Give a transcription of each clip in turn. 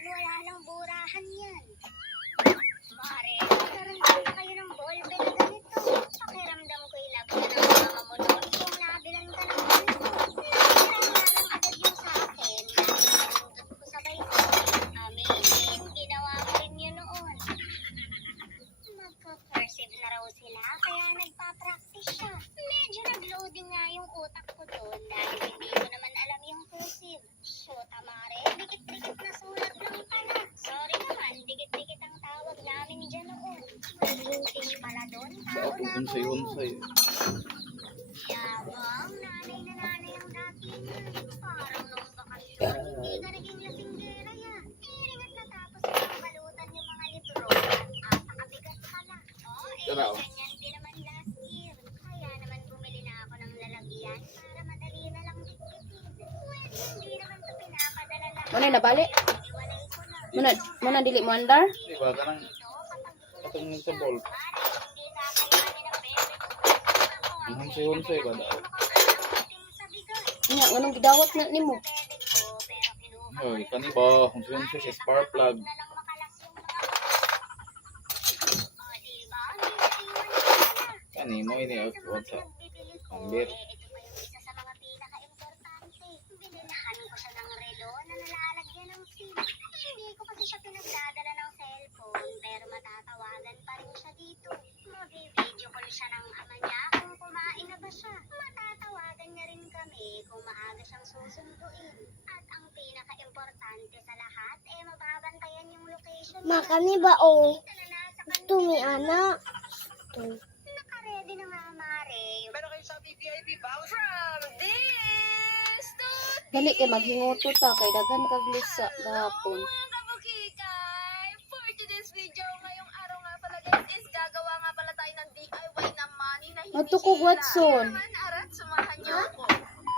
yan, wala lang burahan yan. Mare, nagkaroon na kayo ng ballpen na ganito. Pakiramdam ko'y love ka ng mama mo noon kung nabilan ka ng ganito. Nabilang nga lang agad yung sa akin dahil pinuntot ko sabay ko. Aminin, ginawa ko rin yun noon. Magka-cursive na raw sila kaya nagpa-practice siya. Medyo nag-loading nga yung utak ko doon dahil hindi ko naman alam yung cursive. Shoot, Mare, dikit-dikit na sulat lang pala. Sorry naman, dikit-dikit ang tawag namin dyan noon. Mag-English pala doon, tao na ako. Hunsay-hunsay. Yabang, nanay na nanay ang dati niya. Parang nung bakasyon, hindi ka naging lasinggera yan. Iringat natapos ko ang balutan yung mga libro. At nakabigat pala. Taraw. Ganyan din naman last year. Kaya naman bumili na ako ng lalagyan para madali na lang bitbitin. Well, hindi naman ito pinapadala lahat. Manay nabali? Iwalay ko na. Muna dili mo andar? Diba, kanang katong sa ball. Hindi kakayanin ang bebe ko. Ang hunsay-hunsay ba daw? Nya nganong gidawat na nimo? Hoy, kani ba? Hunsay-hunsay sa spark plug. Kani mo ini out sa ambir. Ito pa yung isa sa mga pinaka-importante. Binilhan ko siya ng relo na nalalagyan ng SIM. Hindi ko kasi siya pinagdadala ng cellphone, pero matatawagan pa rin siya dito. Mag-video call siya ng ama niya kung kumain na ba siya. Matatawagan niya rin kami kung maaga siyang susunduin. At ang pinaka-importante sa lahat, mababantayan yung location niya. Makani ba o? Kita na nasa kanya. Tumiana. Naka-ready na nga, Mare. Pero kayo sa VIP voucher from this to Dali kay maghingoto ta kay daghan kag lisa gahapon. mga kabukikay. For today's video, ngayong araw nga pala guys is gagawa nga pala tayo ng DIY na money na Adto ko, Watson. Kaya naman, arat, sumahan niyo ako.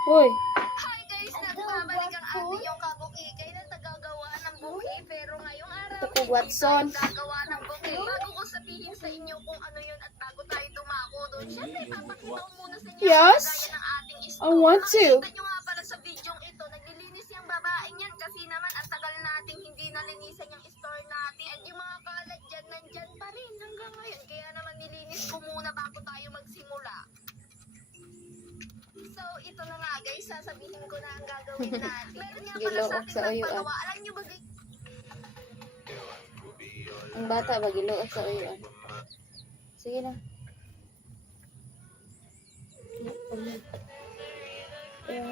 Hoy, Hi guys, nagbabalik ang ating yung kabukikay na tagagawa ng buki. Pero ngayong araw, Adto ko, Watson. hindi tayo gagawa ng buki. Bago ko sabihin sa inyo kung ano yun at bago tayo dumako doon, syempre papakita ko muna sa inyo Yes, ang gaya ng ating I store. want to. Makikita nyo nga pala sa video ito, naglilinis yung babaeng yan kasi naman ang tagal nating hindi nalinisan yung store natin. At yung mga kalat dyan, nandyan pa rin hanggang ngayon. Kaya naman nilinis ko muna bago tayo magsimula. So, ito na nga guys, sasabihin ko na ang gagawin natin. Meron nga pala Gilook sa ating sa uyuan. nagpagawa. Alam nyo ba guys, ang bata ba giluot sa uyuan? Sige na. Ayan,